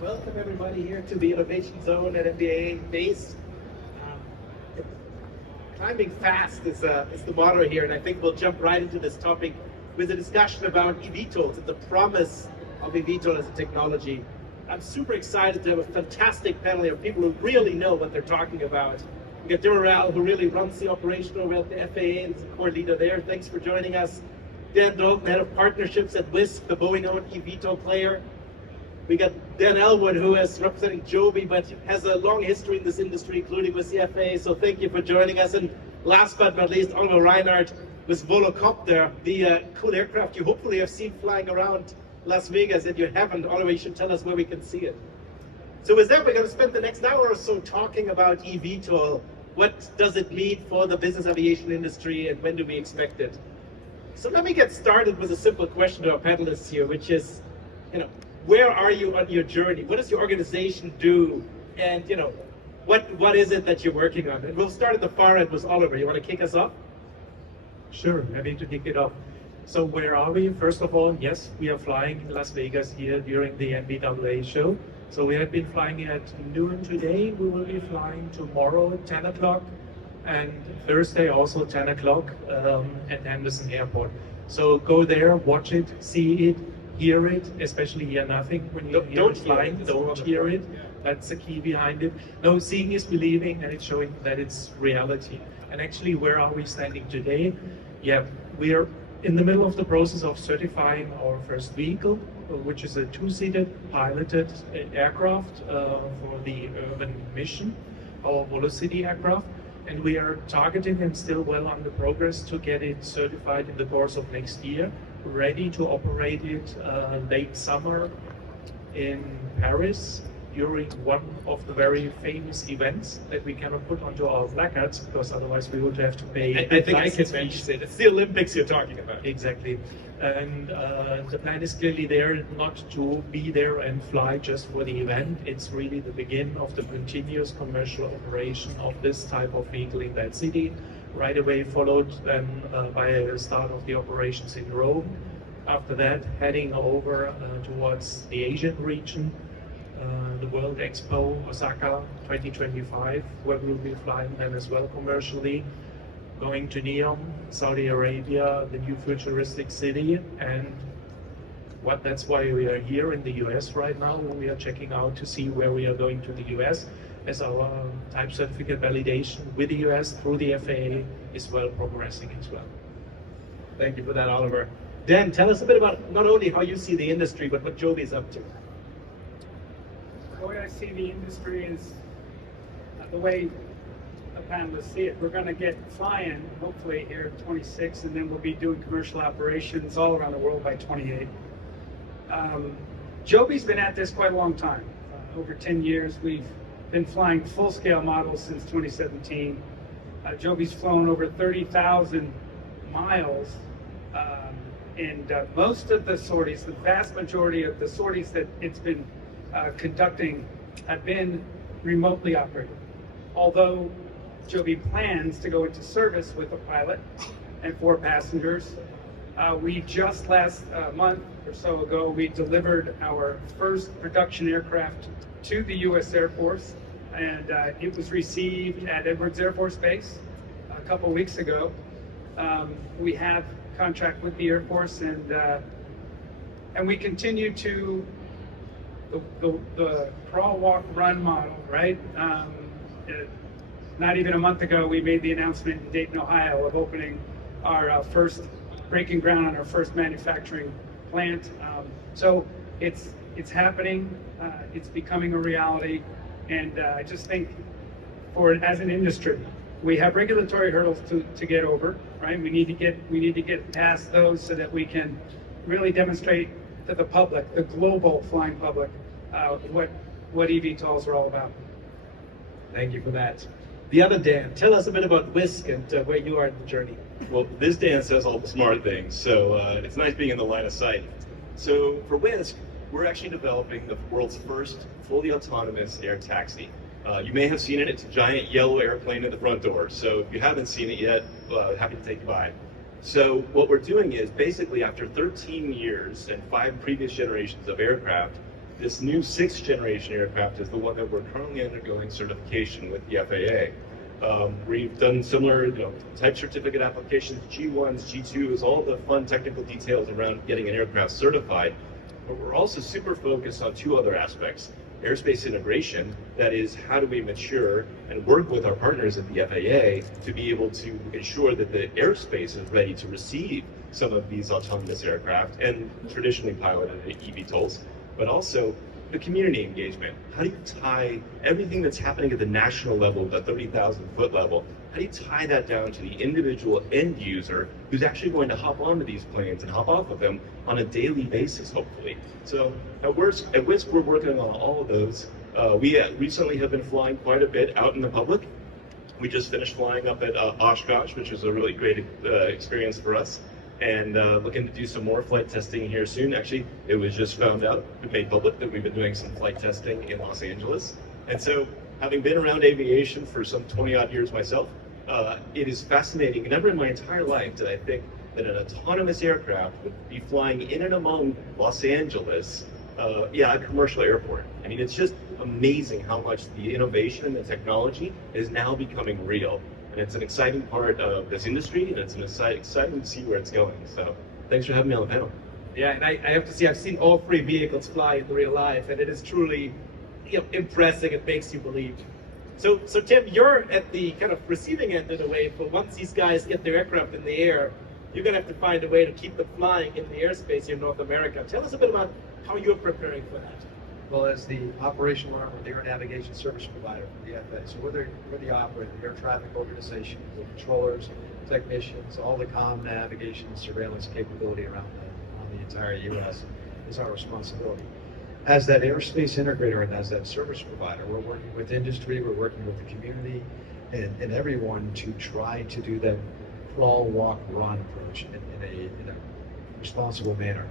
Welcome everybody here to the Innovation Zone at NBAA-BACE. Climbing fast is the motto here, and I think we'll jump right into this topic with a discussion about eVTOLs and the promise of eVTOL as a technology. I'm super excited to have a fantastic panel here of people who really know what they're talking about. We got Arel, who really runs the operation over at the FAA and is the core leader there. Thanks for joining us. Dalton, head of partnerships at Wisk, the Boeing-owned eVTOL player. We got Elwell, who is representing Joby, but has a long history in this industry, including with the FAA. So thank you for joining us. And last but not least, Reinhardt with Volocopter, the cool aircraft you hopefully have seen flying around Las Vegas. And you haven't, Oliver, you should tell us where we can see it. So with that, we're going to spend the next hour or so talking about eVTOL. What does it mean for the business aviation industry, and when do we expect it? So let me get started with a simple question to our panelists here, which is, where are you on your journey? What does your organization do? And what is it that you're working on? And we'll start at the far end with Oliver. You want to kick us off? Sure, happy to kick it off. So where are we? First of all, yes, we are flying in Las Vegas here during the NBAA show. So we have been flying at noon today. We will be flying tomorrow at 10 o'clock and Thursday also 10 o'clock at Henderson Airport. So go there, watch it, see it, hear it, especially hear nothing when you hear it flying, don't hear it. That's the key behind it. No, seeing is believing, and it's showing that it's reality. And actually, where are we standing today? Yeah, we are in the middle of the process of certifying our first vehicle, which is a two-seated piloted aircraft for the urban mission, our Volocity aircraft. And we are targeting and still well on the progress to get it certified in the course of next year, ready to operate it late summer in Paris during one of the very famous events that we cannot put onto our placards because otherwise we would have to pay. I think I can mention it. It's the Olympics you're talking about. Exactly. And the plan is clearly there not to be there and fly just for the event. It's really the beginning of the continuous commercial operation of this type of vehicle in that city. Right away followed then by a start of the operations in Rome. After that, heading over towards the Asian region, the World Expo, Osaka 2025, where we'll be flying then as well commercially, going to Neom, Saudi Arabia, the new futuristic city, and that's why we are here in the US right now. We are checking out to see where we are going to the US, as our type certificate validation with the US through the FAA is well progressing as well. Thank you for that, Oliver. Dan, tell us a bit about not only how you see the industry, but what Joby is up to. The way I see the industry is the way the panelists see it. We're going to get flying, hopefully, here at 26, and then we'll be doing commercial operations all around the world by 28. Joby's been at this quite a long time. Over 10 years, we've been flying full-scale models since 2017. Joby's flown over 30,000 miles, and most of the sorties, the vast majority of the sorties that it's been conducting have been remotely operated. Although Joby plans to go into service with a pilot and 4 passengers, we just last month or so ago, we delivered our first production aircraft to the U.S. Air Force, and it was received at Edwards Air Force Base a couple weeks ago. We have contract with the Air Force, and we continue to the crawl, walk, run model, right? Not even a month ago, we made the announcement in Dayton, Ohio, of opening our breaking ground on our first manufacturing plant. So it's happening, it's becoming a reality, and I just think as an industry, we have regulatory hurdles to get over, right? We need to get past those so that we can really demonstrate to the public, the global flying public, what eVTOLs are all about. Thank you for that. The other Dan, tell us a bit about Wisk and where you are in the journey. Well, this Dan says all the smart things, so it's nice being in the line of sight. So for Wisk, we're actually developing the world's first fully autonomous air taxi. You may have seen it. It's a giant yellow airplane at the front door. So if you haven't seen it yet, happy to take you by. So what we're doing is basically after 13 years and 5 previous generations of aircraft, This new 6th generation aircraft is the one that we're currently undergoing certification with the FAA. We've done similar, type certificate applications, G1s, G2s, all the fun technical details around getting an aircraft certified. But we're also super focused on 2 other aspects. Airspace integration, that is, how do we mature and work with our partners at the FAA to be able to ensure that the airspace is ready to receive some of these autonomous aircraft and traditionally piloted eVTOLs, but also the community engagement. How do you tie everything that's happening at the national level, the 30,000-foot level, how do you tie that down to the individual end user who's actually going to hop onto these planes and hop off of them on a daily basis, hopefully? So at Wisk, we're working on all of those. We recently have been flying quite a bit out in the public. We just finished flying up at Oshkosh, which was a really great experience for us, and looking to do some more flight testing here soon. Actually, it was just made public that we've been doing some flight testing in Los Angeles. And so, having been around aviation for some 20-odd years myself, it is fascinating. Never in my entire life did I think that an autonomous aircraft would be flying in and among Los Angeles, a commercial airport. I mean, it's just amazing how much the innovation and the technology is now becoming real. And it's an exciting part of this industry, and it's exciting to see where it's going. So thanks for having me on the panel. Yeah, and I have to say, I've seen all 3 vehicles fly in real life, and it is truly impressive. It makes you believe. So Tim, you're at the kind of receiving end in a way, but once these guys get their aircraft in the air, you're going to have to find a way to keep them flying in the airspace here in North America. Tell us a bit about how you're preparing for that. Well, as the operational arm of the air navigation service provider for the FAA, so we're the operator, the air traffic organization, the controllers, technicians, all the comm, navigation, surveillance capability around the entire U.S. is our responsibility. As that airspace integrator and as that service provider, we're working with industry, we're working with the community, and everyone to try to do that crawl, walk, run approach in a responsible manner.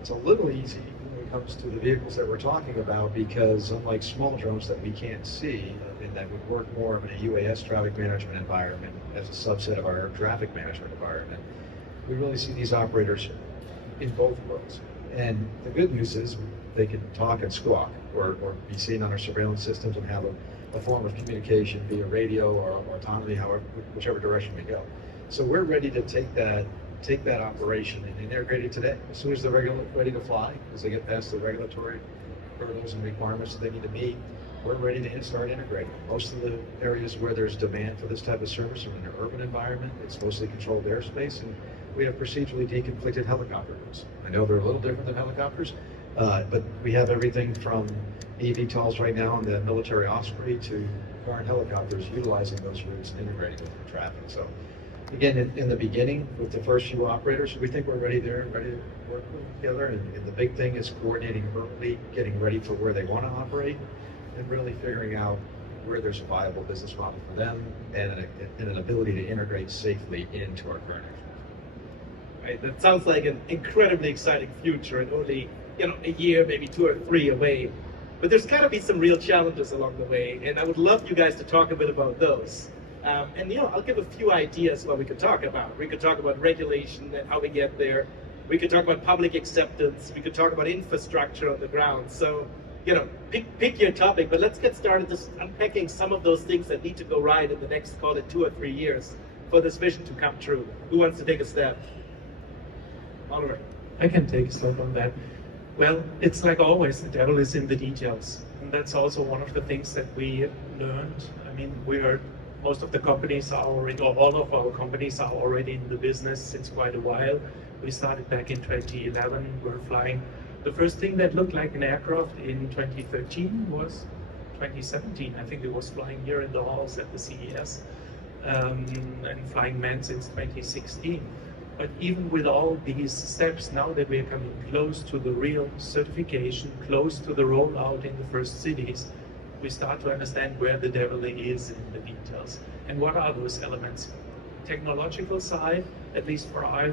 It's a little easy when it comes to the vehicles that we're talking about, because unlike small drones that we can't see and that would work more in a UAS traffic management environment as a subset of our air traffic management environment, we really see these operators in both worlds. And the good news is they can talk and squawk or be seen on our surveillance systems and have a form of communication via radio or autonomy, whichever direction we go. So we're ready to take that operation and integrate it today. As soon as they're ready to fly, as they get past the regulatory hurdles and requirements that they need to meet, we're ready to start integrating. Most of the areas where there's demand for this type of service are in an urban environment. It's mostly controlled airspace, and we have procedurally deconflicted helicopter routes. I know they're a little different than helicopters, but we have everything from eVTOLs right now in the military osprey to current helicopters utilizing those routes and integrating with the traffic. So again, in the beginning, with the first few operators, we think we're ready there and ready to work together. And the big thing is coordinating early, getting ready for where they want to operate, and really figuring out where there's a viable business model for them and an ability to integrate safely into our current aircraft. Right, that sounds like an incredibly exciting future, and only a year, maybe 2 or 3 away. But there's got to be some real challenges along the way, and I would love you guys to talk a bit about those. I'll give a few ideas what we could talk about. We could talk about regulation and how we get there. We could talk about public acceptance. We could talk about infrastructure on the ground. So, pick your topic, but let's get started just unpacking some of those things that need to go right in the next, call it 2 or 3 years for this vision to come true. Who wants to take a step? Oliver. I can take a step on that. Well, it's like always, the devil is in the details. And that's also one of the things that we learned. I mean, most of the companies are already, or all of our companies are already in the business since quite a while. We started back in 2011. We're flying. The first thing that looked like an aircraft in 2013 was 2017. I think it was flying here in the halls at the CES and flying manned since 2016. But even with all these steps, now that we're coming close to the real certification, close to the rollout in the first cities, we start to understand where the devil is in the details. And what are those elements? Technological side, at least for our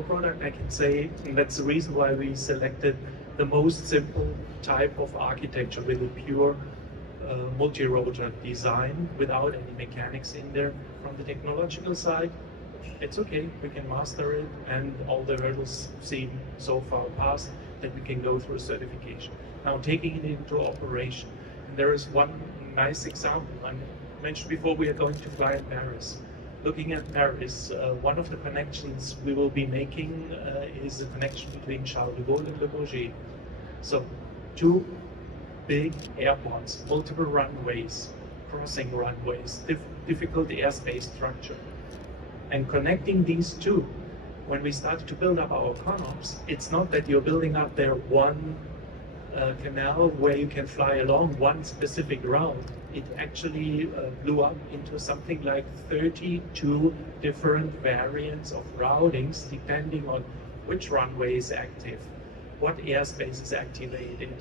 product, I can say, and that's the reason why we selected the most simple type of architecture with a pure multi-rotor design without any mechanics in there. From the technological side, it's okay, we can master it, and all the hurdles seem so far past. that we can go through certification. Now taking it into operation. And there is one nice example. I mentioned before we are going to fly in Paris. Looking at Paris, one of the connections we will be making is the connection between Charles de Gaulle and Le Bourget. So two big airports, multiple runways, crossing runways, difficult airspace structure. And connecting these two, when we started to build up our ConOps, it's not that you're building up there one canal where you can fly along one specific route. It actually blew up into something like 32 different variants of routings depending on which runway is active, what airspace is activated,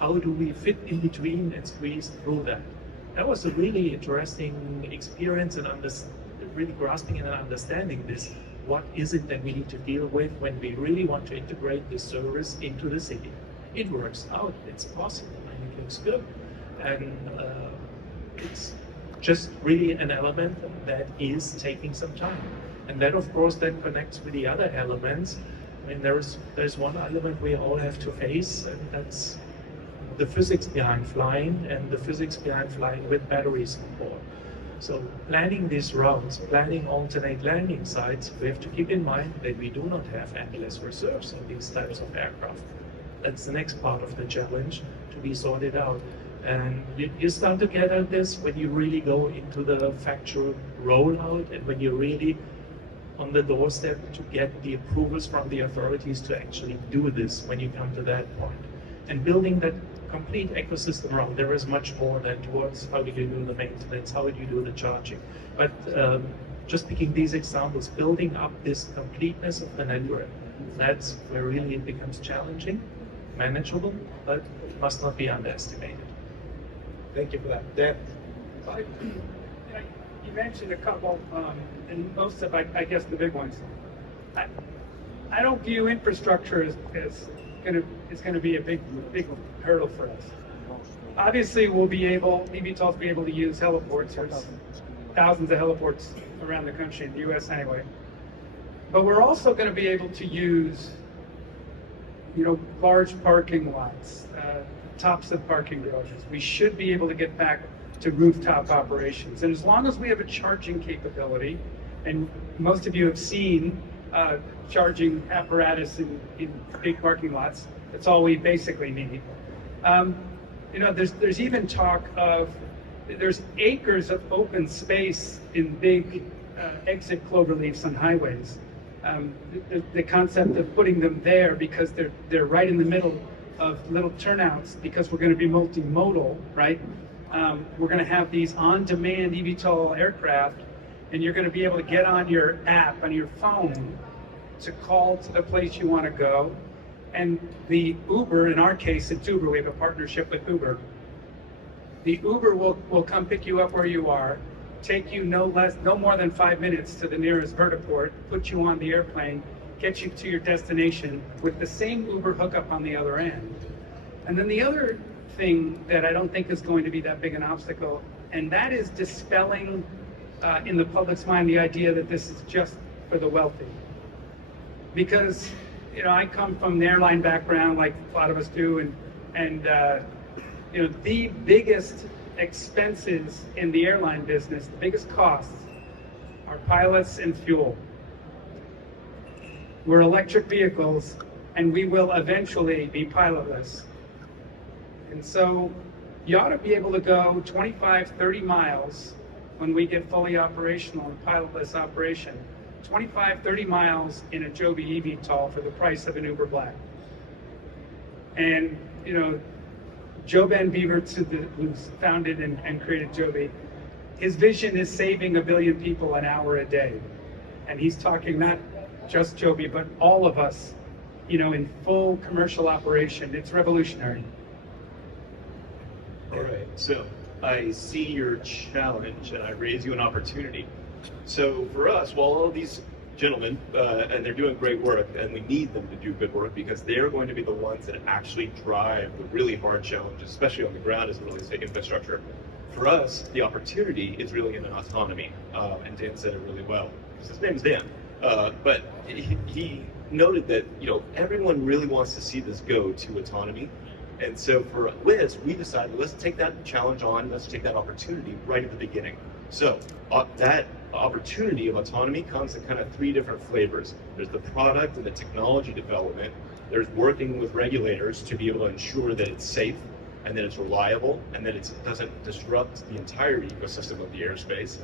how do we fit in between and squeeze through that. That was a really interesting experience and really grasping and understanding this. What is it that we need to deal with when we really want to integrate this service into the city? It works out, it's possible, and it looks good. And it's just really an element that is taking some time. And that, of course, then connects with the other elements. I mean, there's one element we all have to face, and that's the physics behind flying, and the physics behind flying with batteries on board. So planning these routes, planning alternate landing sites, we have to keep in mind that we do not have endless reserves in these types of aircraft. That's the next part of the challenge to be sorted out. And you start to get at this when you really go into the factual rollout and when you're really on the doorstep to get the approvals from the authorities to actually do this when you come to that point. And building that complete ecosystem around, there is much more than towards how do you do the maintenance, how do you do the charging. But just picking these examples, building up this completeness of the network, that's where really it becomes challenging, manageable, but must not be underestimated. Thank you for that. Dan? You mentioned a couple, and most of, I guess, the big ones. I don't view infrastructure as going to be a big hurdle for us. Obviously, we'll be able, eVTOLs will be able to use heliports. There's thousands of heliports around the country, in the U.S. anyway. But we're also going to be able to use, large parking lots, tops of parking garages. We should be able to get back to rooftop operations. And as long as we have a charging capability, and most of you have seen charging apparatus in big parking lots, that's all we basically need. There's even talk of, there's acres of open space in big exit clover leaves on highways. The concept of putting them there because they're right in the middle of little turnouts, because we're going to be multimodal, right? We're going to have these on-demand eVTOL aircraft, and you're going to be able to get on your app on your phone to call to the place you want to go. And the Uber, in our case, it's Uber, we have a partnership with Uber. The Uber will come pick you up where you are, take you no more than 5 minutes to the nearest vertiport, put you on the airplane, get you to your destination with the same Uber hookup on the other end. And then the other thing that I don't think is going to be that big an obstacle, and that is dispelling in the public's mind the idea that this is just for the wealthy. Because I come from the airline background, like a lot of us do, and the biggest expenses in the airline business, the biggest costs, are pilots and fuel. We're electric vehicles, and we will eventually be pilotless. And so you ought to be able to go 25, 30 miles when we get fully operational in pilotless operation. 25, 30 miles in a Joby eVTOL for the price of an Uber Black. And, Joe Van Beverts, who's founded and created Joby, his vision is saving 1 billion people an hour a day. And he's talking not just Joby, but all of us, in full commercial operation. It's revolutionary. All right, so I see your challenge and I raise you an opportunity. So for us, while all of these gentlemen, and they're doing great work, and we need them to do good work because they're going to be the ones that actually drive the really hard challenges, especially on the ground as it relates to infrastructure. For us, the opportunity is really in autonomy, and Dan said it really well. His name's Dan. But he noted that everyone really wants to see this go to autonomy. And so for Wisk, we decided, let's take that challenge on, let's take that opportunity right at the beginning. So that opportunity of autonomy comes in kind of three different flavors. There's the product and the technology development. There's working with regulators to be able to ensure that it's safe and that it's reliable and that it doesn't disrupt the entire ecosystem of the airspace.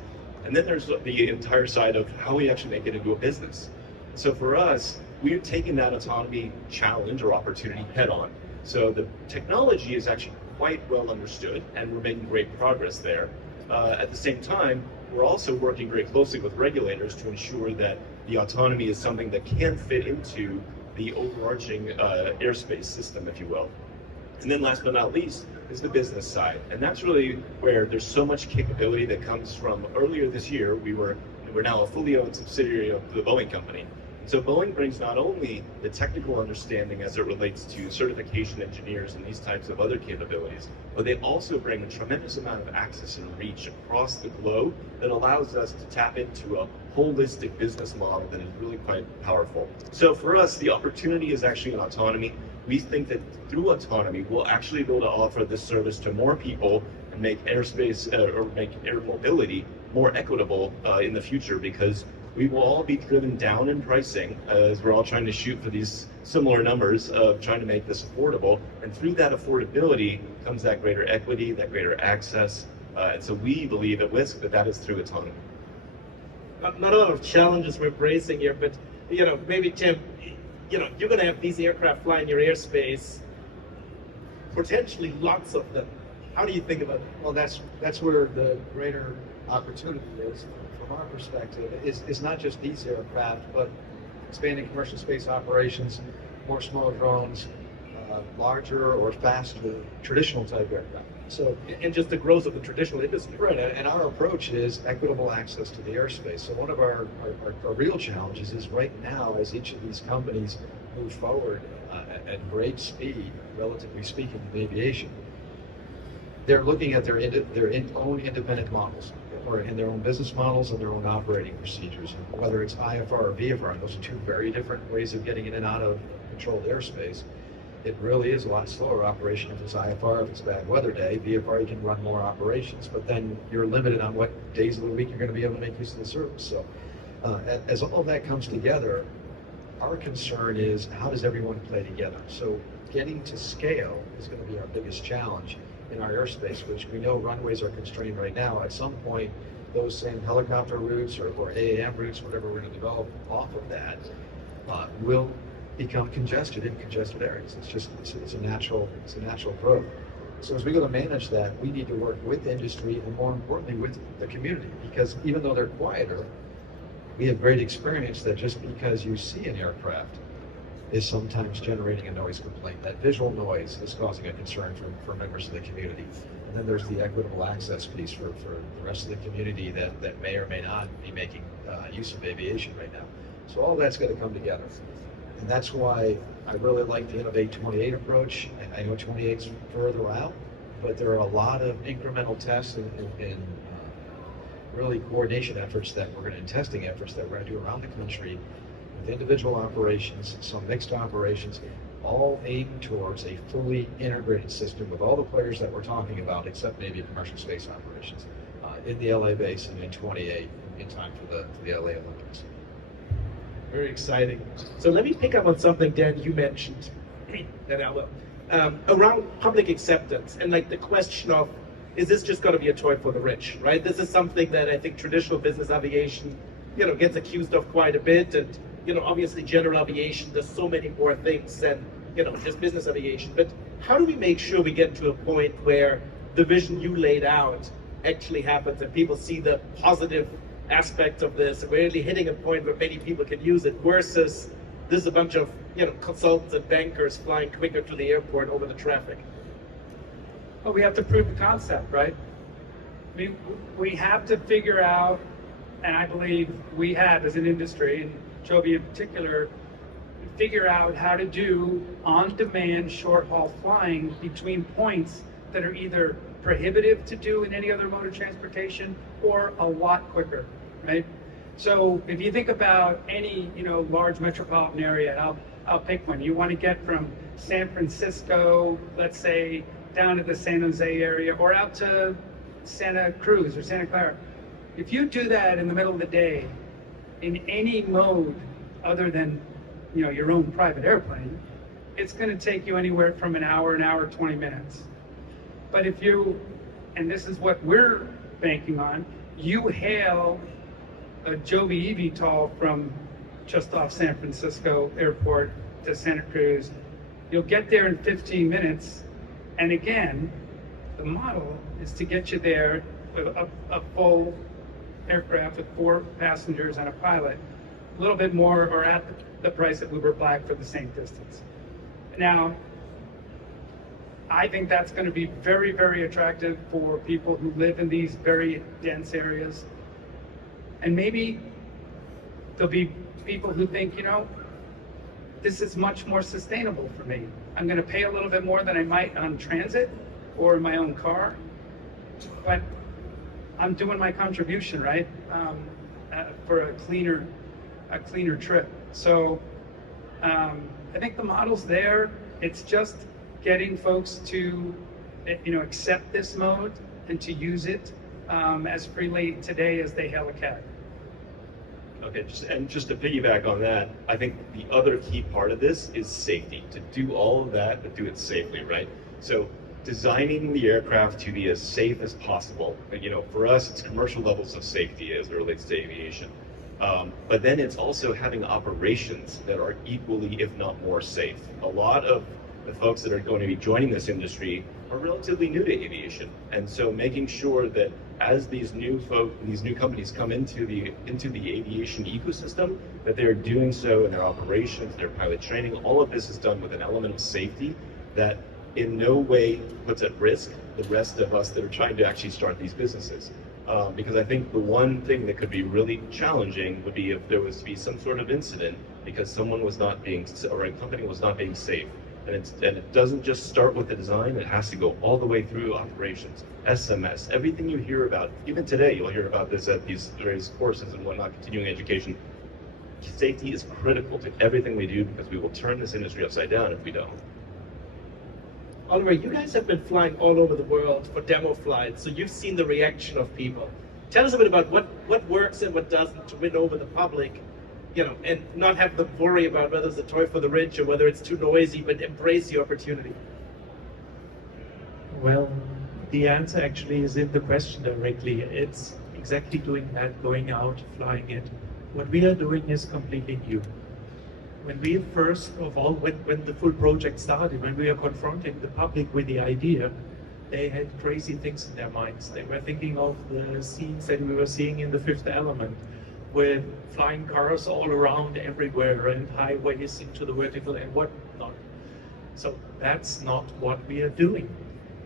And then there's the entire side of how we actually make it into a business. So for us, we're taking that autonomy challenge or opportunity head on. So the technology is actually quite well understood, and we're making great progress there. At the same time, we're also working very closely with regulators to ensure that the autonomy is something that can fit into the overarching airspace system, if you will. And then last but not least is the business side. And that's really where there's so much capability that comes from. Earlier this year, we're now a fully owned subsidiary of the Boeing company. So Boeing brings not only the technical understanding as it relates to certification engineers and these types of other capabilities, but they also bring a tremendous amount of access and reach across the globe that allows us to tap into a holistic business model that is really quite powerful. So for us, the opportunity is actually in autonomy. We think that through autonomy, we'll actually be able to offer this service to more people and make airspace or make air mobility more equitable in the future, because we will all be driven down in pricing as we're all trying to shoot for these similar numbers of trying to make this affordable. And through that affordability comes that greater equity, that greater access. And so we believe at Wisk that that is through autonomy. Not a lot of challenges we're bracing here, but maybe Tim, you're going to have these aircraft fly in your airspace, potentially lots of them. How do you think about it? Well, that's where the greater opportunity is from our perspective. It's not just these aircraft, but expanding commercial space operations, more small drones, larger or faster traditional type aircraft. So, and just the growth of the traditional industry. right, and our approach is equitable access to the airspace. So one of our real challenges is right now, as each of these companies move forward at great speed, relatively speaking, in aviation, they're looking at their own independent models, or in their own business models and their own operating procedures. Whether it's IFR or VFR, those are two very different ways of getting in and out of controlled airspace. It really is a lot slower operation if it's IFR, if it's a bad weather day. VFR, you can run more operations, but then you're limited on what days of the week you're going to be able to make use of the service. So as all of that comes together, our concern is how does everyone play together? So getting to scale is going to be our biggest challenge in our airspace, which we know runways are constrained right now. At some point, those same helicopter routes or AAM routes, whatever we're going to develop off of that, will become congested in congested areas. It's a natural growth. So as we go to manage that, we need to work with industry and more importantly with the community, because even though they're quieter, we have great experience that just because you see an aircraft is sometimes generating a noise complaint. That visual noise is causing a concern for members of the community. And then there's the equitable access piece for the rest of the community that may or may not be making use of aviation right now. So all that's going to come together. And that's why I really like the Innovate 28 approach. And I know 28's further out, but there are a lot of incremental tests and really coordination efforts and testing efforts that we're going to do around the country with individual operations, some mixed operations, all aimed towards a fully integrated system with all the players that we're talking about, except maybe commercial space operations, in the LA base and in 28 in time for the LA Olympics. Very exciting. So let me pick up on something, Dan, you mentioned, that Elwell, around public acceptance and like the question of, is this just going to be a toy for the rich, right? This is something that I think traditional business aviation, gets accused of quite a bit, and obviously general aviation does so many more things than just business aviation. But how do we make sure we get to a point where the vision you laid out actually happens and people see the positive aspects of this, and we're really hitting a point where many people can use it, versus there's a bunch of consultants and bankers flying quicker to the airport over the traffic? Well, we have to prove the concept, right? I mean, we have to figure out, and I believe we have as an industry, and Joby in particular, figure out how to do on-demand short-haul flying between points that are either prohibitive to do in any other mode of transportation or a lot quicker, right? So if you think about any, large metropolitan area, I'll pick one. You want to get from San Francisco, let's say, down to the San Jose area, or out to Santa Cruz or Santa Clara. If you do that in the middle of the day, in any mode other than, your own private airplane, it's going to take you anywhere from an hour, 20 minutes. But if you, and this is what we're banking on, you hail a Joby eVTOL from just off San Francisco airport to Santa Cruz, you'll get there in 15 minutes. And again, the model is to get you there with a full aircraft with 4 passengers and a pilot, a little bit more, or at the price of Uber Black for the same distance. Now, I think that's going to be very, very attractive for people who live in these very dense areas. And maybe there'll be people who think, this is much more sustainable for me. I'm going to pay a little bit more than I might on transit or in my own car, but I'm doing my contribution, right, for a cleaner trip. So I think the model's there. It's just getting folks to, accept this mode and to use it as freely today as they hail a cab. Okay, just to piggyback on that, I think the other key part of this is safety. To do all of that, but do it safely, right? So designing the aircraft to be as safe as possible. For us, it's commercial levels of safety as it relates to aviation. But then it's also having operations that are equally, if not more, safe. A lot of the folks that are going to be joining this industry are relatively new to aviation, and so making sure that as these new companies come into the aviation ecosystem, that they are doing so in their operations, their pilot training. All of this is done with an element of safety that in no way puts at risk the rest of us that are trying to actually start these businesses. Because I think the one thing that could be really challenging would be if there was to be some sort of incident because someone was not being, or a company was not being safe. And it doesn't just start with the design, it has to go all the way through operations, SMS, everything you hear about. Even today, you'll hear about this at these various courses and whatnot, continuing education. Safety is critical to everything we do because we will turn this industry upside down if we don't. Oliver, you guys have been flying all over the world for demo flights, so you've seen the reaction of people. Tell us a bit about what works and what doesn't to win over the public, and not have them worry about whether it's a toy for the rich or whether it's too noisy, but embrace the opportunity. Well, the answer actually is in the question directly. It's exactly doing that, going out, flying it. What we are doing is completely new. When we first of all, when the full project started, when we were confronting the public with the idea, they had crazy things in their minds. They were thinking of the scenes that we were seeing in The Fifth Element, with flying cars all around everywhere and highways into the vertical and whatnot. So that's not what we are doing.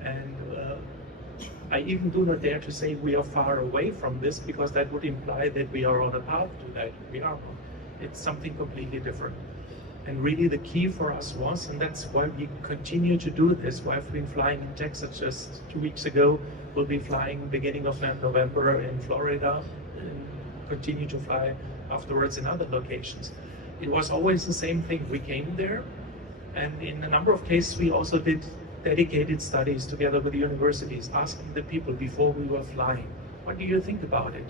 And I even do not dare to say we are far away from this, because that would imply that we are on a path to that. We are. It's something completely different. And really the key for us was, and that's why we continue to do this, why I've been flying in Texas just 2 weeks ago, we'll be flying beginning of November in Florida, and continue to fly afterwards in other locations. It was always the same thing. We came there, and in a number of cases we also did dedicated studies together with the universities, asking the people before we were flying, what do you think about it?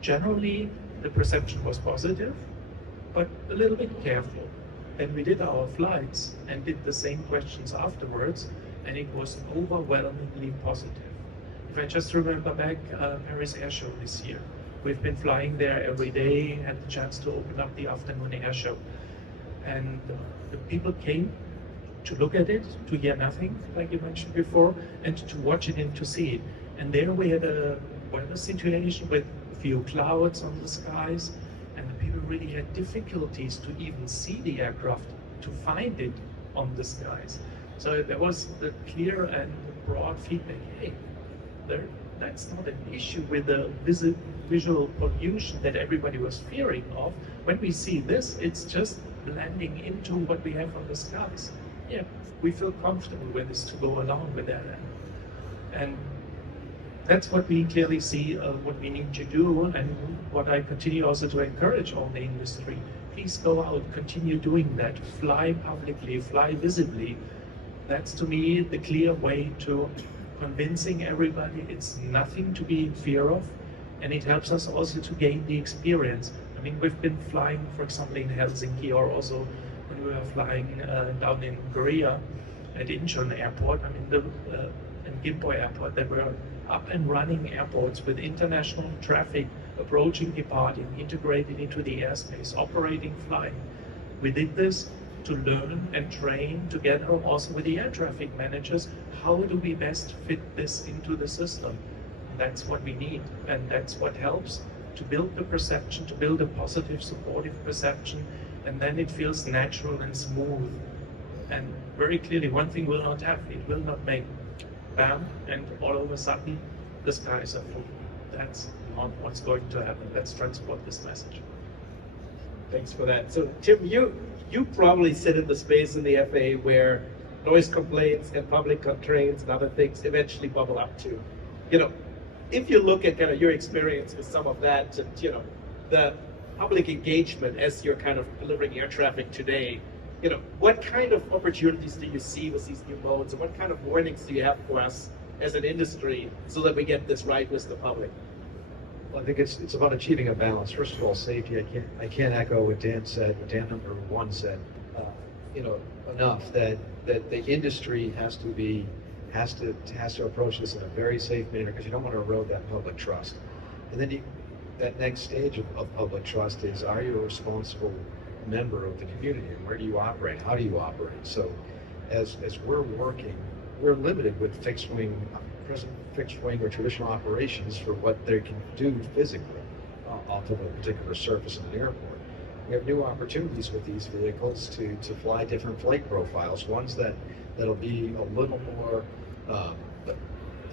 Generally, the perception was positive, but a little bit careful. And we did our flights and did the same questions afterwards, and it was overwhelmingly positive. If I just remember back Paris Air Show this year, we've been flying there every day, had the chance to open up the afternoon air show. And the people came to look at it, to hear nothing, like you mentioned before, and to watch it and to see it. And there we had a weather situation with a few clouds on the skies, and the people really had difficulties to even see the aircraft, to find it on the skies. So there was the clear and broad feedback, hey, that's not an issue with the visual pollution that everybody was fearing of. When we see this, it's just blending into what we have on the skies. Yeah, we feel comfortable with this to go along with that. And that's what we clearly see what we need to do, and what I continue also to encourage all the industry. Please go out, continue doing that, fly publicly, fly visibly. That's to me the clear way to convincing everybody it's nothing to be in fear of, and it helps us also to gain the experience. I mean, we've been flying, for example, in Helsinki, or also when we were flying down in Korea at Incheon Airport, I mean, and Gimpo Airport, that were up and running airports with international traffic approaching, departing, integrated into the airspace, operating, flying. We did this to learn and train together also with the air traffic managers. How do we best fit this into the system? That's what we need, and that's what helps to build the perception, to build a positive, supportive perception, and then it feels natural and smooth. And very clearly, one thing will not happen. It will not make bam, and all of a sudden, the skies are full. That's not what's going to happen. Let's transport this message. Thanks for that. So Tim, you probably sit in the space in the FAA where noise complaints and public constraints and other things eventually bubble up to. If you look at kind of your experience with some of that, and the public engagement as you're kind of delivering air traffic today, what kind of opportunities do you see with these new modes, and what kind of warnings do you have for us as an industry so that we get this right with the public? Well, I think it's about achieving a balance. First of all, safety. I can't echo what Dan said, what Dan number one said. Enough that the industry has to approach this in a very safe manner, because you don't want to erode that public trust. And then that next stage of public trust is, are you a responsible member of the community, and where do you operate? How do you operate? So as we're working, we're limited with fixed wing or traditional operations for what they can do physically off of a particular surface in an airport. We have new opportunities with these vehicles to fly different flight profiles, ones that'll be a little more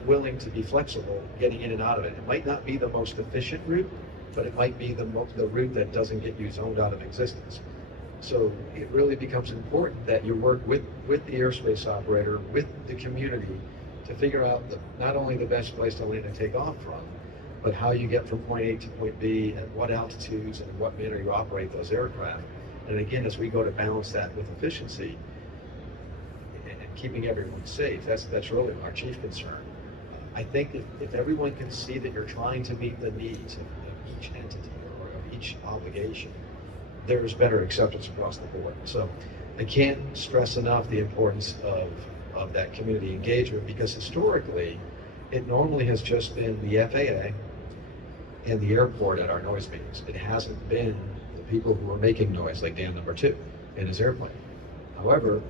willing to be flexible getting in and out of it. It might not be the most efficient route, but it might be the route that doesn't get you zoned out of existence. So it really becomes important that you work with the airspace operator, with the community, to figure out not only the best place to land and take off from, but how you get from point A to point B, at what altitudes, and in what manner you operate those aircraft. And again, as we go to balance that with efficiency and keeping everyone safe, that's really our chief concern. I think if everyone can see that you're trying to meet the needs of each entity or of each obligation, there's better acceptance across the board. So I can't stress enough the importance of that community engagement, because historically, it normally has just been the FAA and the airport at our noise meetings. It hasn't been the people who are making noise, like Dan number 2 in his airplane. However,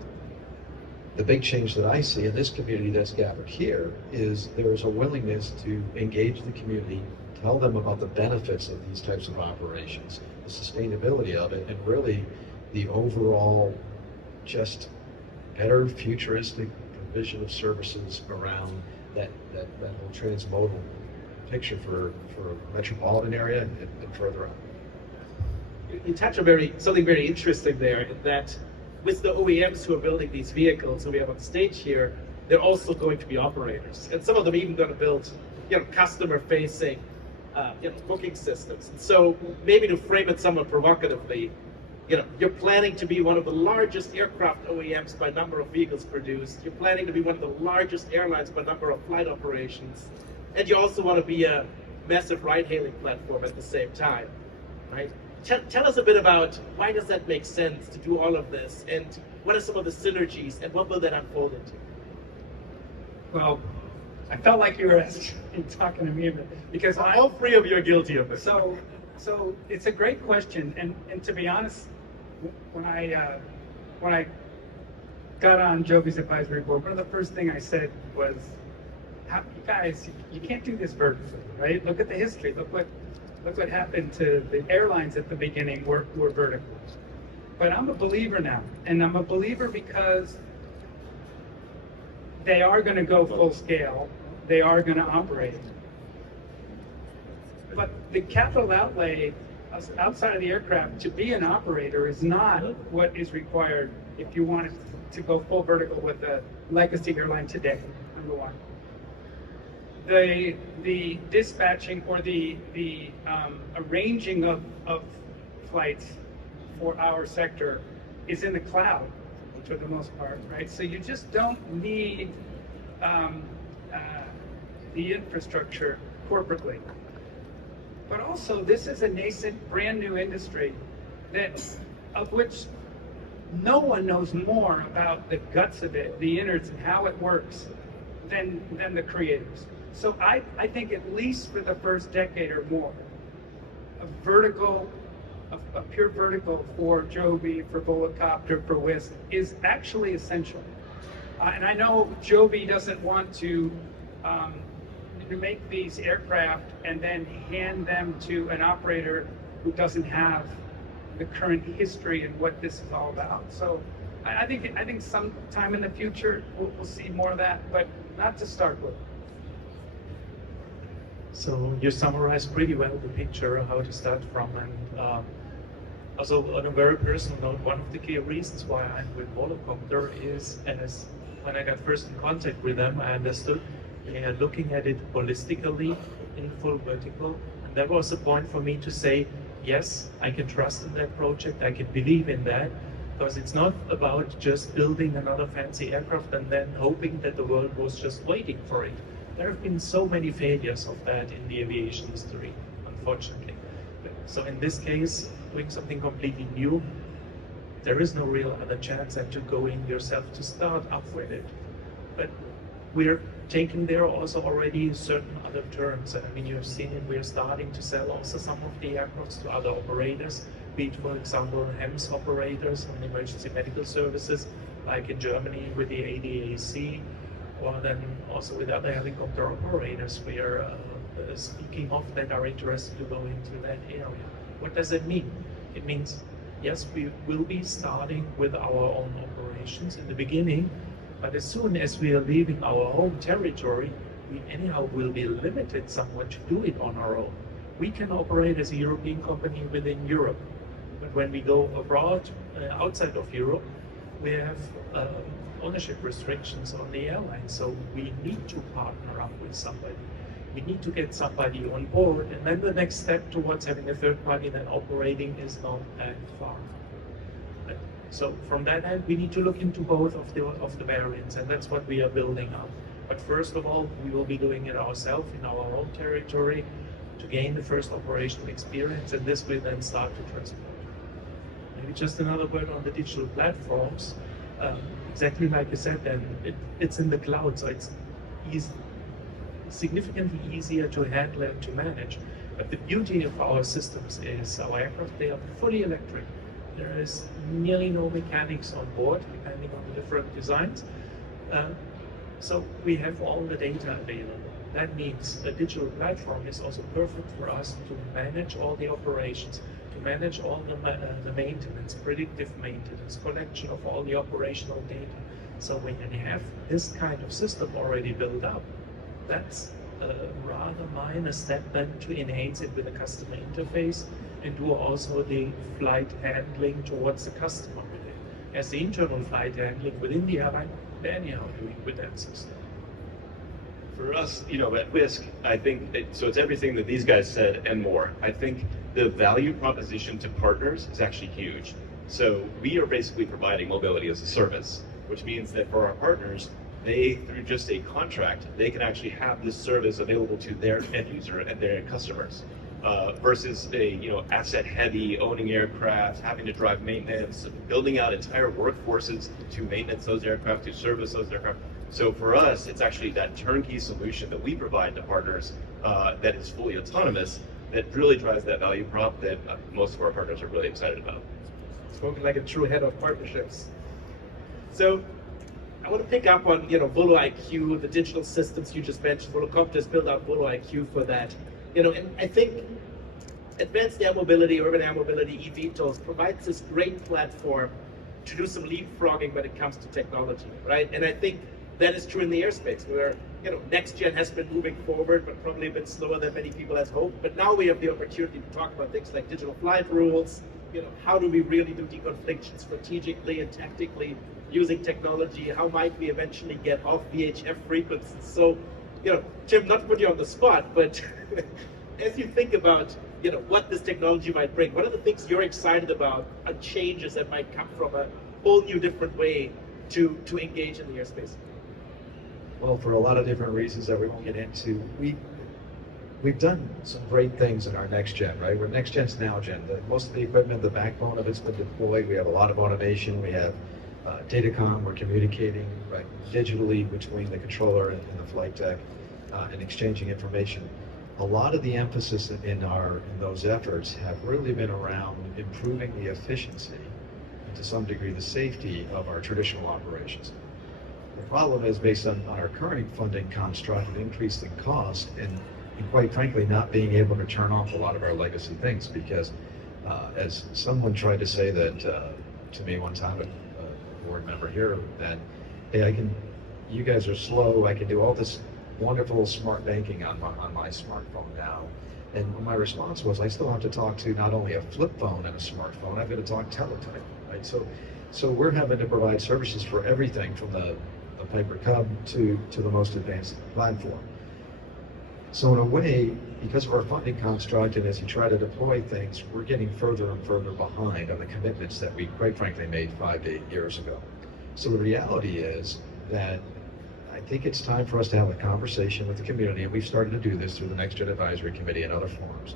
the big change that I see in this community that's gathered here is there's a willingness to engage the community, tell them about the benefits of these types of operations, the sustainability of it, and really the overall just better futuristic provision of services around that whole transmodal picture for a metropolitan area and further up. You touch on something very interesting there, in that with the OEMs who are building these vehicles who we have on stage here, they're also going to be operators, and some of them even going to build, customer-facing, booking systems. And so maybe to frame it somewhat provocatively, you're planning to be one of the largest aircraft OEMs by number of vehicles produced. You're planning to be one of the largest airlines by number of flight operations, and you also want to be a massive ride-hailing platform at the same time, right? Tell us a bit about why does that make sense to do all of this, and what are some of the synergies, and what will that unfold into? Well, I felt like you were talking to me a bit, because All three of you are guilty of this. So it's a great question, and to be honest, when I got on Joby's advisory board, one of the first things I said was, you guys, you can't do this vertically, right? Look at the history. Look what happened to the airlines at the beginning were vertical. But I'm a believer now, and I'm a believer because they are going to go full scale. They are going to operate. But the capital outlay outside of the aircraft to be an operator is not what is required if you wanted to go full vertical with a legacy airline today, number one. the dispatching or the arranging of flights for our sector is in the cloud for the most part, right? So you just don't need the infrastructure corporately. But also, this is a nascent, brand new industry of which no one knows more about the guts of it, the innards, and how it works than the creators. So I think at least for the first decade or more, a pure vertical for Joby, for Volocopter, for Wisk is actually essential. And I know Joby doesn't want to make these aircraft and then hand them to an operator who doesn't have the current history and what this is all about. So I think sometime in the future we'll see more of that, but not to start with. So you summarized pretty well the picture of how to start from, and also on a very personal note, one of the key reasons why I'm with Volocopter is, as when I got first in contact with them, I understood they are looking at it holistically in full vertical, and that was the point for me to say, yes, I can trust in that project, I can believe in that, because it's not about just building another fancy aircraft and then hoping that the world was just waiting for it. There have been so many failures of that in the aviation history, unfortunately. So in this case, doing something completely new, there is no real other chance than to go in yourself to start up with it. But we're taking there also already certain other terms. I mean, you've seen it, we're starting to sell also some of the aircrafts to other operators, be it, for example, HEMS operators and emergency medical services, like in Germany with the ADAC, or then also with other helicopter operators we are speaking of that are interested to go into that area. What does it mean? It means, yes, we will be starting with our own operations in the beginning, but as soon as we are leaving our home territory, we anyhow will be limited somewhat to do it on our own. We can operate as a European company within Europe, but when we go abroad, outside of Europe, we have ownership restrictions on the airline, so we need to partner up with somebody. We need to get somebody on board, and then the next step towards having a third party then operating is not that far. So from that end, we need to look into both of the variants, and that's what we are building up. But first of all, we will be doing it ourselves in our own territory to gain the first operational experience, and this will then start to transport. Maybe just another word on the digital platforms. Exactly like you said, then it's in the cloud, so it's significantly easier to handle and to manage. But the beauty of our systems is our aircraft, they are fully electric. There is nearly no mechanics on board, depending on the different designs. So we have all the data available. That means a digital platform is also perfect for us to manage all the operations, to manage all the maintenance, predictive maintenance, collection of all the operational data. So when you have this kind of system already built up, that's a rather minor step then to enhance it with a customer interface and do also the flight handling towards the customer with it. As the internal flight handling within the airline, they're anyhow doing with that system. For us, at Wisk, I think, so it's everything that these guys said and more. I think the value proposition to partners is actually huge. So we are basically providing mobility as a service, which means that for our partners, they, through just a contract, they can actually have this service available to their end user and their customers, versus a asset-heavy owning aircraft, having to drive maintenance, building out entire workforces to maintenance those aircraft, to service those aircraft. So for us, it's actually that turnkey solution that we provide to partners that is fully autonomous that really drives that value prop that most of our partners are really excited about. Spoken like a true head of partnerships. So I want to pick up on Volo IQ, the digital systems you just mentioned. Volocopter's built out Volo IQ for that. And I think advanced air mobility, urban air mobility, eVTOLs provides this great platform to do some leapfrogging when it comes to technology, right? And I think that is true in the airspace, where next gen has been moving forward, but probably a bit slower than many people had hoped. But now we have the opportunity to talk about things like digital flight rules. How do we really do deconfliction strategically and tactically using technology? How might we eventually get off VHF frequencies? So, Tim, not to put you on the spot, but as you think about, what this technology might bring, what are the things you're excited about and changes that might come from a whole new different way to engage in the airspace? Well, for a lot of different reasons that we won't get into, we've done some great things in our next gen, right? We're next gen's now gen. Most of the equipment, the backbone of it's been deployed. We have a lot of automation. We have datacom. We're communicating right digitally between the controller and the flight deck and exchanging information. A lot of the emphasis in those efforts have really been around improving the efficiency and to some degree the safety of our traditional operations. The problem is based on our current funding construct, an increase in cost and quite frankly not being able to turn off a lot of our legacy things because as someone tried to say that to me one time, a board member here, that, hey, you guys are slow, I can do all this wonderful smart banking on my smartphone now. And my response was, I still have to talk to not only a flip phone and a smartphone, I've got to talk teletype, right? So we're having to provide services for everything from the Piper Cub to the most advanced platform. So in a way, because of our funding construct and as you try to deploy things, we're getting further and further behind on the commitments that we quite frankly made 5 to 8 years ago. So the reality is that I think it's time for us to have a conversation with the community, and we've started to do this through the Next Gen Advisory Committee and other forums.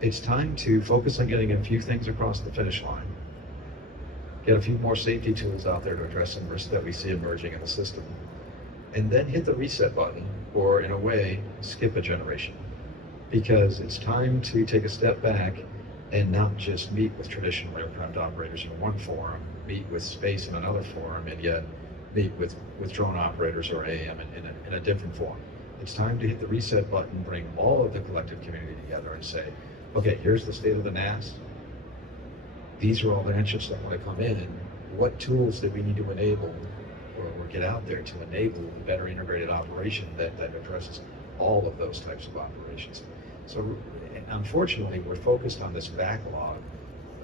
It's time to focus on getting a few things across the finish line, get a few more safety tools out there to address some risks that we see emerging in the system, and then hit the reset button, or in a way, skip a generation. Because it's time to take a step back and not just meet with traditional aircraft operators in one forum, meet with space in another forum, and yet meet with drone operators or AM in a different forum. It's time to hit the reset button, bring all of the collective community together and say, okay, here's the state of the NAS. These are all the interests that want to come in. What tools do we need to enable or get out there to enable the better integrated operation that addresses all of those types of operations? So unfortunately, we're focused on this backlog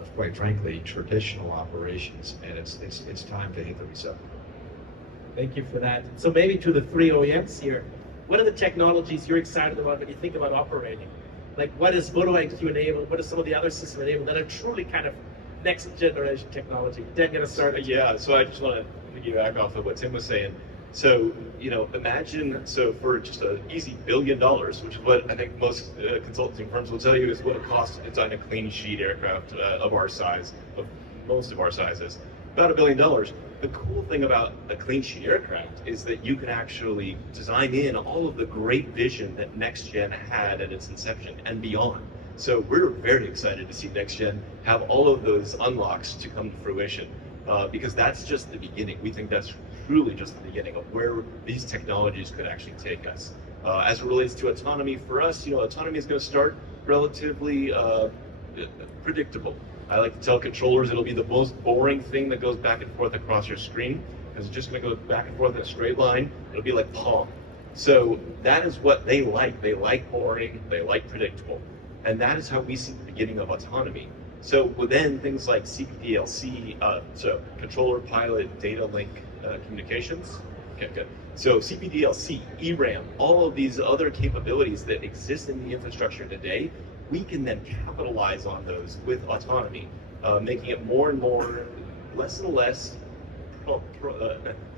of, quite frankly, traditional operations, and it's time to hit the reset button. Thank you for that. So maybe to the 3 OEMs here, what are the technologies you're excited about when you think about operating? Like what is MotoIQ enabled? What are some of the other systems enabled that are truly kind of next generation technology? Dan, get us started. Yeah, so I just want to piggyback off of what Tim was saying. So, imagine, for just an easy $1 billion, which is what I think most consulting firms will tell you is what it costs to design a clean sheet aircraft of our size, of most of our sizes, about $1 billion. The cool thing about a clean sheet aircraft is that you can actually design in all of the great vision that Next Gen had at its inception and beyond. So we're very excited to see Next Gen have all of those unlocks to come to fruition because that's just the beginning. We think that's truly just the beginning of where these technologies could actually take us. As it relates to autonomy, for us, autonomy is going to start relatively predictable. I like to tell controllers it'll be the most boring thing that goes back and forth across your screen because it's just going to go back and forth in a straight line. It'll be like Pong. So that is what they like. They like boring, they like predictable. And that is how we see the beginning of autonomy. So then things like CPDLC, so controller, pilot, data link communications. Okay, good. So CPDLC, ERAM, all of these other capabilities that exist in the infrastructure today, we can then capitalize on those with autonomy, making it more and more, less and less, not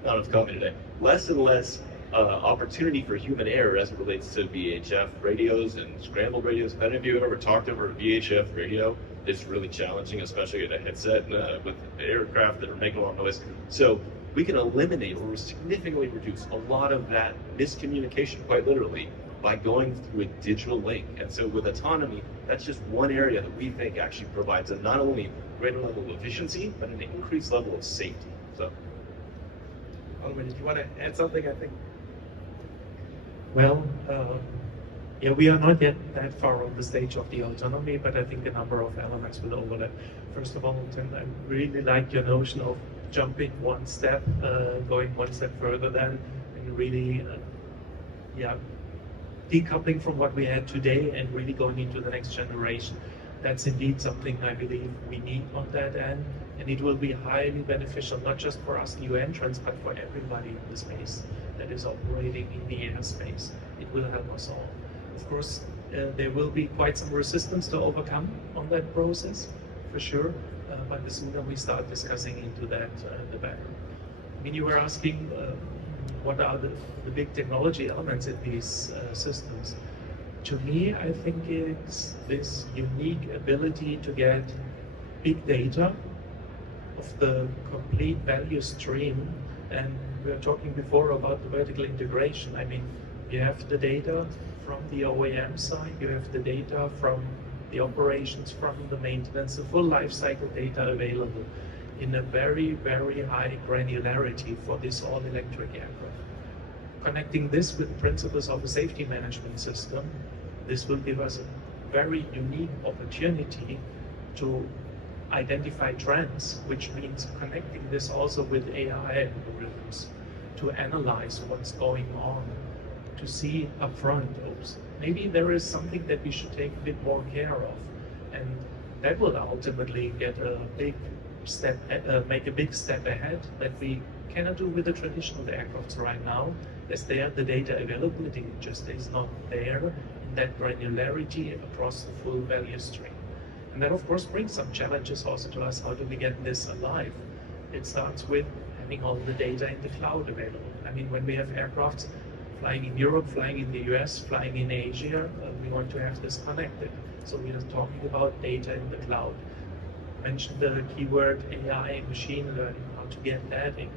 enough coffee today, less and less opportunity for human error as it relates to VHF radios and scrambled radios. If any of you have ever talked over a VHF radio, it's really challenging, especially at a headset with aircraft that are making a lot of noise. So we can eliminate or significantly reduce a lot of that miscommunication, quite literally, by going through a digital link. And so with autonomy, that's just one area that we think actually provides a not only greater level of efficiency, but an increased level of safety. So, Did you want to add something, I think? Well, yeah, we are not yet that far on the stage of the autonomy, but I think a number of elements will overlap. First of all, Tim, I really like your notion of jumping one step, going one step further than, and really, decoupling from what we had today and really going into the next generation. That's indeed something I believe we need on that end, and it will be highly beneficial, not just for us new entrants, but for everybody in the space that is operating in the airspace. it will help us all. Of course, there will be quite some resistance to overcome on that process, for sure, but the sooner we start discussing into that, the better. I mean, you were asking what are the big technology elements in these systems. To me, I think it's this unique ability to get big data of the complete value stream. And we were talking before about the vertical integration. I mean, you have the data from the OEM side, you have the data from the operations, from the maintenance, the full life cycle data available in a very, very high granularity for this all-electric aircraft. Connecting this with principles of a safety management system, this will give us a very unique opportunity to identify trends, which means connecting this also with AI algorithms to analyze what's going on, to see upfront, oops, maybe there is something that we should take a bit more care of, and that will ultimately get a big step, make a big step ahead that we cannot do with the traditional aircrafts right now, as the data availability just is not there in that granularity across the full value stream. And that of course brings some challenges also to us. How do we get this alive? It starts with having all the data in the cloud available. I mean, when we have aircrafts flying in Europe, flying in the US, flying in Asia, we want to have this connected. So we are talking about data in the cloud. I mentioned the keyword AI, machine learning, how to get that in.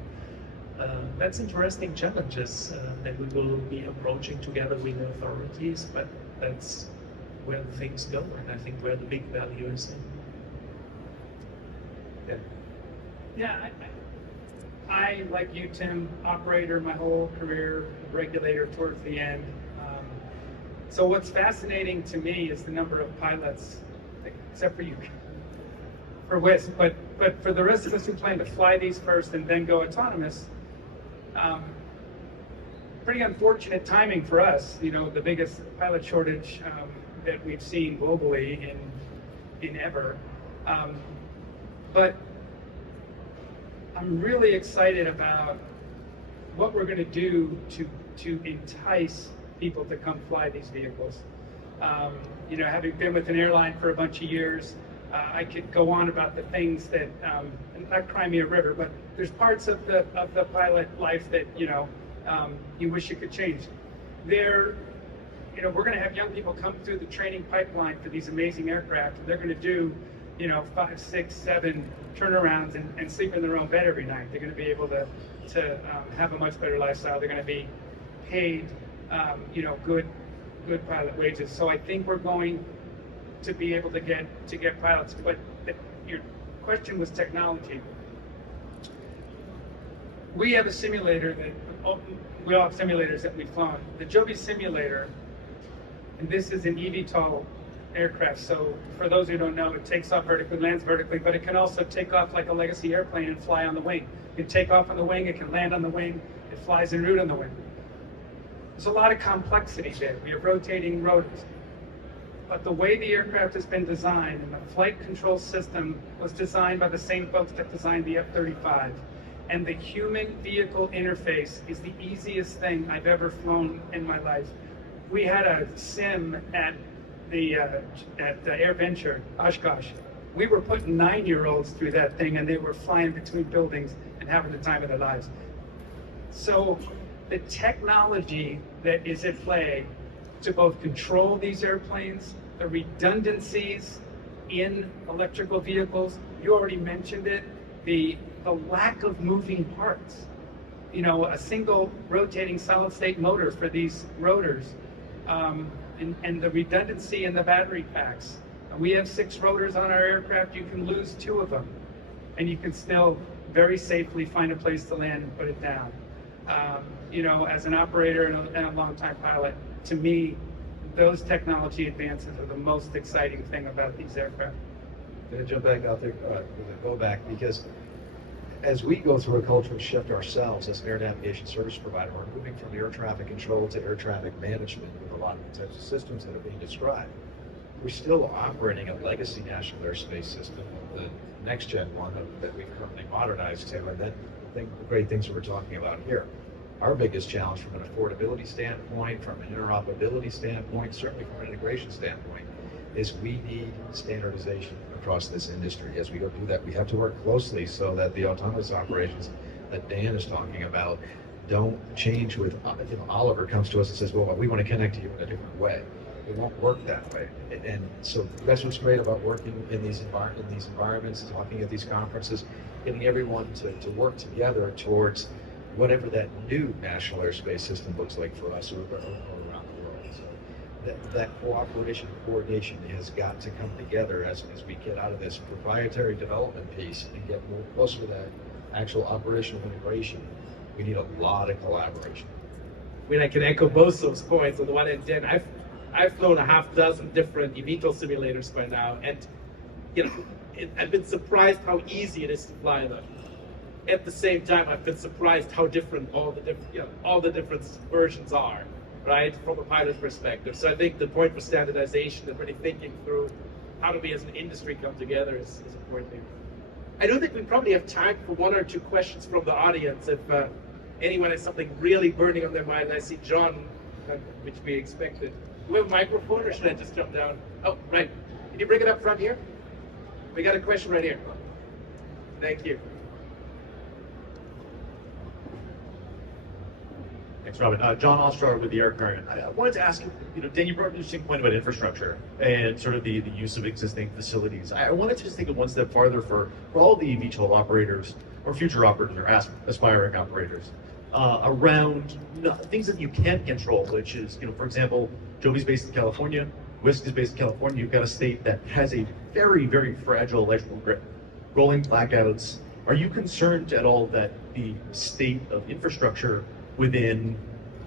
That's interesting challenges that we will be approaching together with the authorities, but that's where things go, and I think where the big value is in. Yeah, I, like you, Tim, operator my whole career, regulator towards the end. So what's fascinating to me is the number of pilots, except for you, for Wisk, but for the rest of us who plan to fly these first and then go autonomous, pretty unfortunate timing for us. You know, the biggest pilot shortage that we've seen globally in ever. But I'm really excited about what we're going to do to entice people to come fly these vehicles. You know, having been with an airline for a bunch of years, I could go on about the things that, not Crimea River, but there's parts of the pilot life that, you know, you wish you could change. You know, we're going to have young people come through the training pipeline for these amazing aircraft, and they're going to do, you know, 5, 6, 7 turnarounds and sleep in their own bed every night. They're going to be able to have a much better lifestyle. They're going to be paid, you know, good pilot wages. So I think we're going to be able to get pilots. But your question was technology. We have a simulator that we all have simulators that we've flown. The Joby simulator, and this is an eVTOL aircraft. So for those who don't know, it takes off vertically, lands vertically, but it can also take off like a legacy airplane and fly on the wing. It can take off on the wing, it can land on the wing, it flies en route on the wing. There's a lot of complexity there. We have rotating rotors. But the way the aircraft has been designed, and the flight control system was designed by the same folks that designed the F-35. And the human vehicle interface is the easiest thing I've ever flown in my life. We had a sim at the AirVenture, Oshkosh. We were putting 9-year-olds through that thing, and they were flying between buildings and having the time of their lives. So the technology that is at play to both control these airplanes, the redundancies in electrical vehicles, you already mentioned it, the lack of moving parts. You know, a single rotating solid state motor for these rotors, and the redundancy in the battery packs. We have 6 rotors on our aircraft. You can lose 2 of them, and you can still very safely find a place to land and put it down. You know, as an operator and a longtime pilot, to me, those technology advances are the most exciting thing about these aircraft. I'm going to jump back out there with a go back, because as we go through a cultural shift ourselves as an air navigation service provider, we're moving from air traffic control to air traffic management with a lot of the types of systems that are being described. We're still operating a legacy national airspace system, the next gen one that we've currently modernized to, and then the great things that we're talking about here. Our biggest challenge from an affordability standpoint, from an interoperability standpoint, certainly from an integration standpoint, is we need standardization across this industry. As we go through that, we have to work closely so that the autonomous operations that Dan is talking about don't change with, Oliver comes to us and says, well, we want to connect to you in a different way. It won't work that way. And so that's what's great about working in these environments, talking at these conferences, getting everyone to work together towards whatever that new national airspace system looks like for us or around the world. So that cooperation and coordination has got to come together as we get out of this proprietary development piece and get more closer to that actual operational integration. We need a lot of collaboration. I mean, I can echo both those points. On the one hand, Dan, I've flown a half dozen different eVTOL simulators by now, and I've been surprised how easy it is to fly them. At the same time, I've been surprised how different all the different versions are, right, from a pilot perspective. So I think the point for standardization and really thinking through how do we as an industry come together is important here. I do think we probably have time for one or two questions from the audience. If anyone has something really burning on their mind, and I see John, which we expected. Do we have a microphone, or should I just jump down? Oh, right. Can you bring it up front here? We got a question right here. Thank you. Thanks, Robin. John Ostrar with the Air Current. I wanted to ask, Dan, you brought up an interesting point about infrastructure and sort of the use of existing facilities. I wanted to just take it one step farther for all the VTOL operators or future operators or aspiring operators around things that you can't control, which is, for example, Joby's based in California, Wisk is based in California. You've got a state that has a very, very fragile electrical grid, rolling blackouts. Are you concerned at all that the state of infrastructure within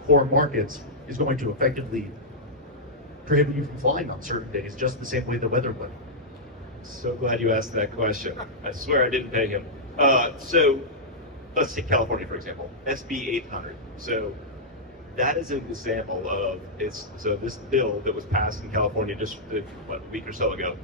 core markets is going to effectively prohibit you from flying on certain days, just the same way the weather would? So glad you asked that question. I swear I didn't pay him. So let's take California, for example, SB 800. So that is an example of this bill that was passed in California just a week or so ago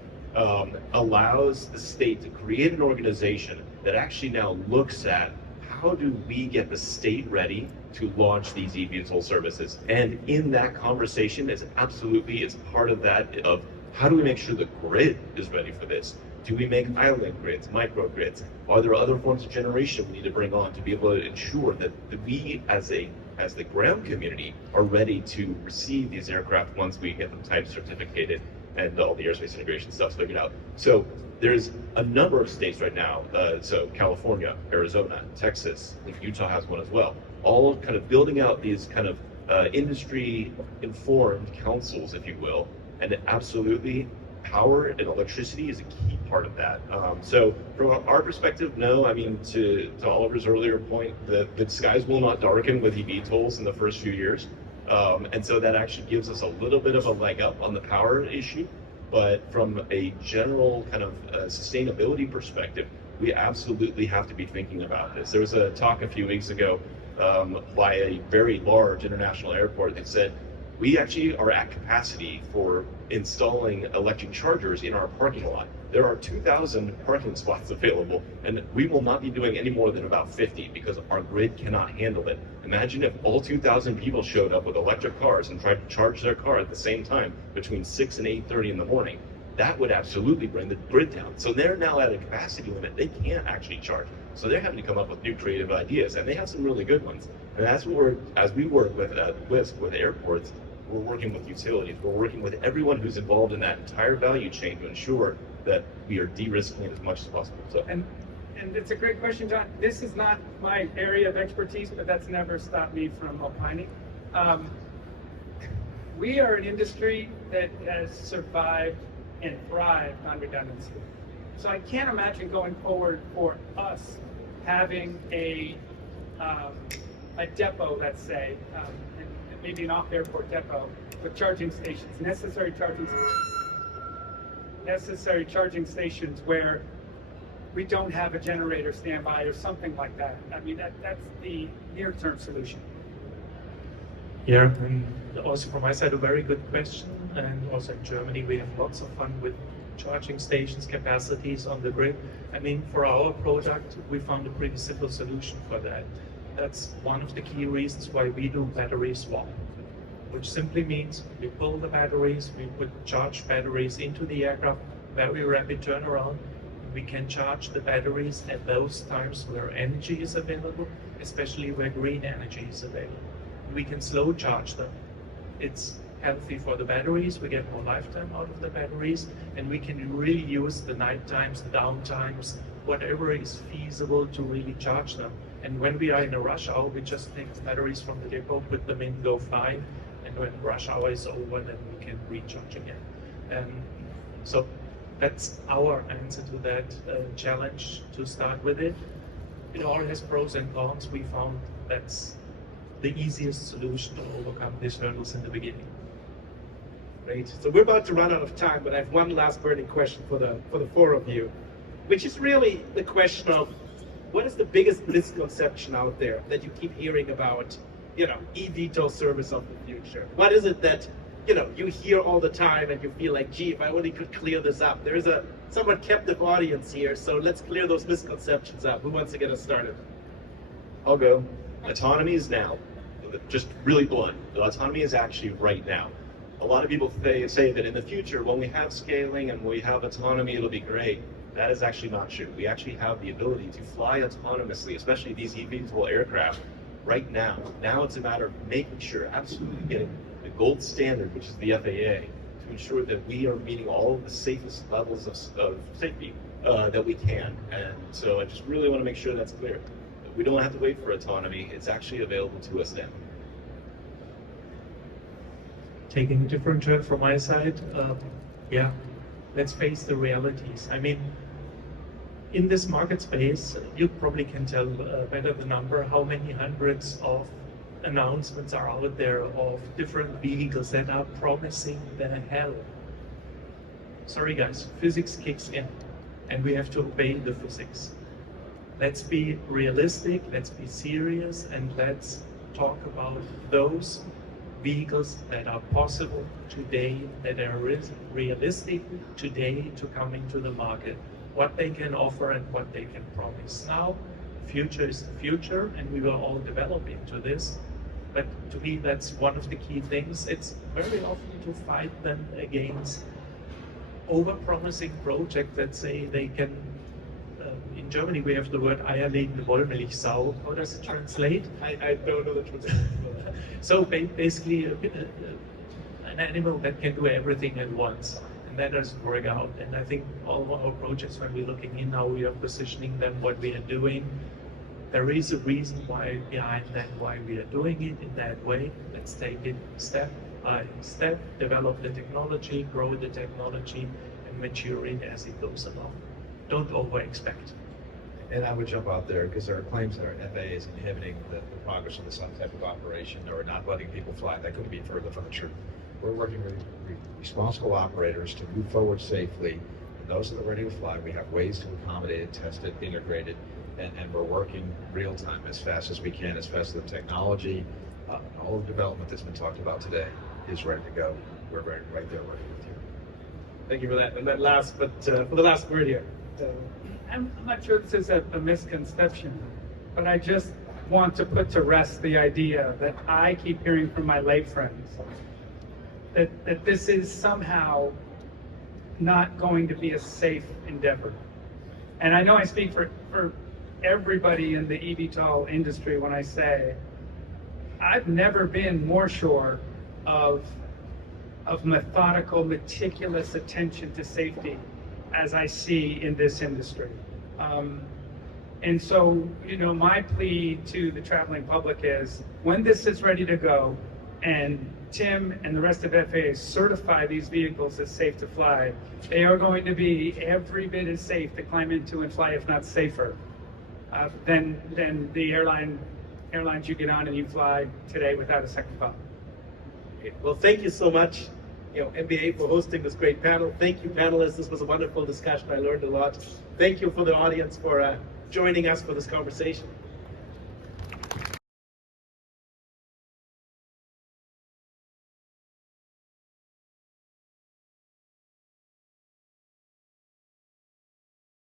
allows the state to create an organization that actually now looks at how do we get the state ready to launch these eVTOL services. And in that conversation is absolutely, it's part of that of how do we make sure the grid is ready for this? Do we make island grids, microgrids? Are there other forms of generation we need to bring on to be able to ensure that we as the ground community are ready to receive these aircraft once we get them type certificated and all the airspace integration stuff's figured out. So there's a number of states right now, so California, Arizona, Texas, I think Utah has one as well, all kind of building out these kind of industry-informed councils, if you will, and absolutely power and electricity is a key part of that. So from our perspective, no, I mean, to Oliver's earlier point, the skies will not darken with eVTOLs in the first few years. And so that actually gives us a little bit of a leg up on the power issue. But from a general kind of sustainability perspective, we absolutely have to be thinking about this. There was a talk a few weeks ago by a very large international airport that said, we actually are at capacity for installing electric chargers in our parking lot. There are 2,000 parking spots available, and we will not be doing any more than about 50 because our grid cannot handle it. Imagine if all 2,000 people showed up with electric cars and tried to charge their car at the same time between 6 and 8:30 in the morning. That would absolutely bring the grid down. So they're now at a capacity limit. They can't actually charge. So they're having to come up with new creative ideas, and they have some really good ones. And as we work with Wisk, with airports, we're working with utilities. We're working with everyone who's involved in that entire value chain to ensure that we are de-risking it as much as possible. So. And it's a great question, John. This is not my area of expertise, but that's never stopped me from opining. We are an industry that has survived and thrived on redundancy. So I can't imagine going forward for us having a depot, let's say, maybe an off-airport depot with charging stations, necessary charging stations where we don't have a generator standby or something like that. I mean, that's the near-term solution. Yeah, and also from my side, a very good question. And also in Germany, we have lots of fun with charging stations, capacities on the grid. I mean, for our product, we found a pretty simple solution for that. That's one of the key reasons why we do battery swap, which simply means we pull the batteries, we put charged batteries into the aircraft, very rapid turnaround. We can charge the batteries at those times where energy is available, especially where green energy is available. We can slow charge them. It's healthy for the batteries, we get more lifetime out of the batteries, and we can really use the night times, the down times, whatever is feasible to really charge them. And when we are in a rush hour, we just take the batteries from the depot, put them in, go fly, and when rush hour is over, then we can recharge again. So that's our answer to that challenge to start with it. It all has pros and cons. We found that's the easiest solution to overcome these hurdles in the beginning. Great. So we're about to run out of time, but I have one last burning question for the four of you, which is really the question of what is the biggest misconception out there that you keep hearing about, eVTOL service of the future? What is it that, you hear all the time and you feel like, gee, if I only could clear this up. There is a somewhat captive audience here, so let's clear those misconceptions up. Who wants to get us started? I'll go. Autonomy is now. Just really blunt. The autonomy is actually right now. A lot of people say that in the future, when we have scaling and we have autonomy, it'll be great. That is actually not true. We actually have the ability to fly autonomously, especially these eVTOL aircraft, right now. Now it's a matter of making sure, absolutely getting the gold standard, which is the FAA, to ensure that we are meeting all of the safest levels of safety that we can. And so I just really want to make sure that's clear. We don't have to wait for autonomy. It's actually available to us now. Taking a different turn from my side, let's face the realities. I mean, in this market space, you probably can tell better the number, how many hundreds of announcements are out there of different vehicles that are promising the hell. Sorry guys, physics kicks in and we have to obey the physics. Let's be realistic, let's be serious, and let's talk about those vehicles that are possible today, that are realistic today to come into the market, what they can offer and what they can promise. Now, future is the future, and we will all develop into this. But to me, that's one of the key things. It's very often to fight them against over-promising projects that say they can. In Germany, we have the word eierlegende Wollmilchsau. How does it translate? I don't know the translation. So basically, an animal that can do everything at once, and that doesn't work out. And I think all of our projects, when we're looking in now, we are positioning them what we are doing. There is a reason why behind that, why we are doing it in that way. Let's take it step by step, develop the technology, grow the technology, and mature it as it goes along. Don't over-expect. And I would jump out there because there are claims that our FAA is inhibiting the progress of this type of operation or not letting people fly. That couldn't be further from the truth. We're working with responsible operators to move forward safely. And those that are ready to fly, we have ways to accommodate it, test it, integrate it, and we're working real time as fast as we can, as fast as the technology, all the development that's been talked about today is ready to go. We're right there working with you. Thank you for that. And then last, but for the last word here. I'm not sure this is a misconception, but I just want to put to rest the idea that I keep hearing from my lay friends that this is somehow not going to be a safe endeavor. And I know I speak for everybody in the eVTOL industry when I say I've never been more sure of methodical, meticulous attention to safety as I see in this industry. And so, my plea to the traveling public is, when this is ready to go, and Tim and the rest of FAA certify these vehicles as safe to fly, they are going to be every bit as safe to climb into and fly, if not safer, than the airlines you get on and you fly today without a second thought. Well, thank you so much, NBAA, for hosting this great panel. Thank you, panelists. This was a wonderful discussion. I learned a lot. Thank you for the audience for joining us for this conversation.